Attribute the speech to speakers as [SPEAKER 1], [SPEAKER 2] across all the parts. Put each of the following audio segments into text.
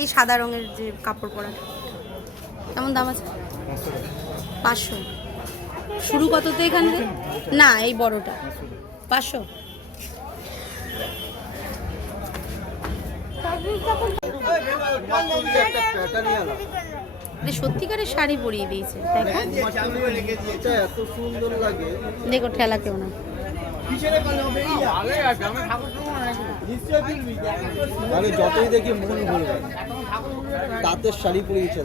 [SPEAKER 1] এই সাদা রঙের যে কাপড় পরা। কেমন দাম আছে? পাঁচশো। শুরু কত তো এখান থেকে? না এই বড়টা। পাঁচশো। সত্যিকারের শাড়ি পরিয়ে দিয়েছে দেখো ঠেলা কেউ না।
[SPEAKER 2] যতই দেখি মন ভরবে তাঁতের শাড়ি পরে ইচ্ছে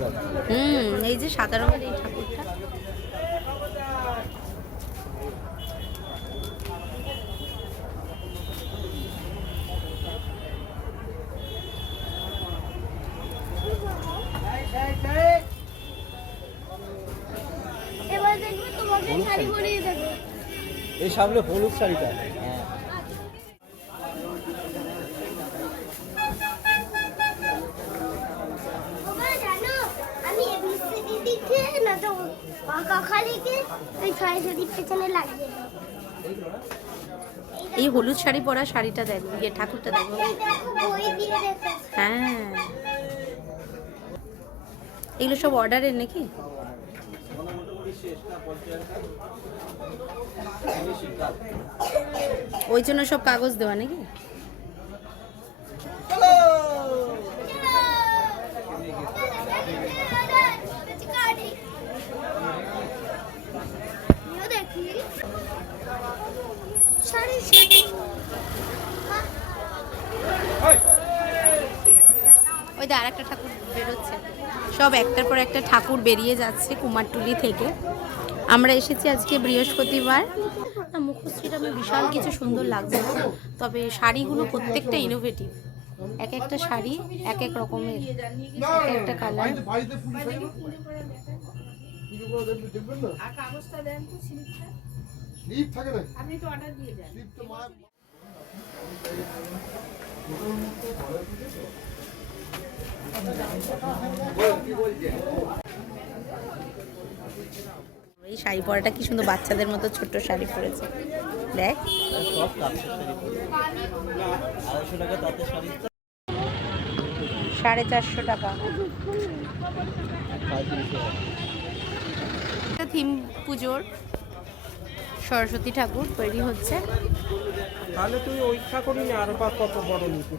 [SPEAKER 1] হুম এই যে সাদা রঙের এই ঠাকুরটা।
[SPEAKER 3] এবার দেখবে তোমাকে শাড়ি পরিয়ে দেবো।
[SPEAKER 2] এই সামনে হলুদ শাড়িটা।
[SPEAKER 1] এই হলুদ শাড়ি পরা শাড়িটা দেখ ইয়ে ঠাকুরটা দেখো। হ্যাঁ। এগুলো সব অর্ডারের নাকি? ওই জন্য সব কাগজ দেওয়া নাকি?
[SPEAKER 3] দেখি শাড়ি শাড়ি
[SPEAKER 1] ওই যে আর একটা ঠাকুর বেরোচ্ছে। সব একটার পর একটা ঠাকুর বেরিয়ে যাচ্ছে কুমারটুলি থেকে। আমরা এসেছি আজকে বৃহস্পতিবার। মুখশ্রীটা আমার বিশাল কিছু সুন্দর লাগছে। তবে শাড়িগুলো প্রত্যেকটা ইনোভেটিভ এক একটা শাড়ি এক এক রকমের এক একটা কালার
[SPEAKER 4] আপনি তো অর্ডার দিয়ে যান
[SPEAKER 1] এই শাড়ি পরাটা কি সুন্দর বাচ্চাদের মতো ছোট্ট শাড়ি পরেছে। দেখ। সাড়ে চারশো টাকা। থিম পুজোর। সরস্বতী ঠাকুর তৈরি হচ্ছে।
[SPEAKER 5] তাহলে তুই ওই ঠাকুরই আরও বা কত বড় নিতে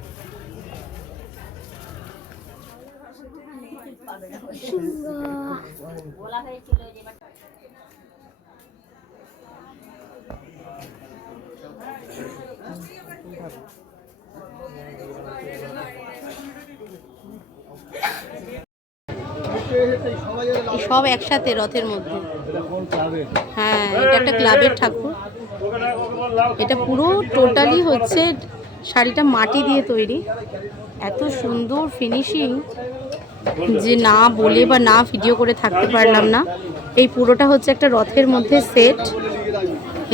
[SPEAKER 1] সব একসাথে রথের মধ্যে। হ্যাঁ এটা একটা ক্লাবের ঠাকুর। এটা পুরো টোটালি হচ্ছে শাড়িটা মাটি দিয়ে তৈরি। এত সুন্দর ফিনিশিং যে না বলে বা না ভিডিও করে থাকতে পারলাম না। এই পুরোটা হচ্ছে একটা রথের মধ্যে সেট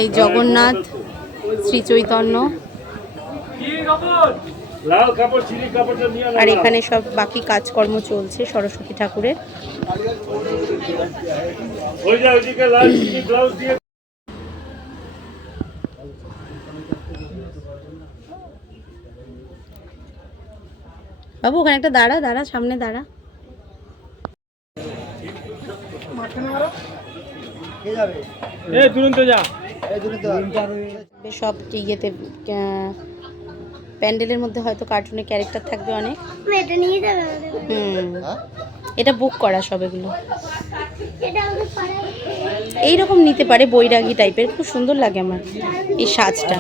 [SPEAKER 1] এই জগন্নাথ শ্রী চৈতন্য। আর এখানে সব বাকি কাজকর্ম চলছে সরস্বতী ঠাকুরের। বাবু ওখানে একটা দাঁড়া দাঁড়া সামনে দাঁড়া
[SPEAKER 2] কে যাবে
[SPEAKER 5] এ দুরন্ত যা
[SPEAKER 2] এই জন্য তো
[SPEAKER 1] সব ইয়েতে আহ, প্যান্ডেলের মধ্যে হয়তো কার্টুনের ক্যারেক্টার থাকবে অনেক।
[SPEAKER 3] এটা নিয়ে যাবে আমাদের বাড়ি।
[SPEAKER 1] হুম।
[SPEAKER 2] হ্যাঁ?
[SPEAKER 1] এটা বুক করা সব এগুলো। এইরকম নিতে পারে বৈরাগী টাইপের খুব সুন্দর লাগে আমার এই সাজটা।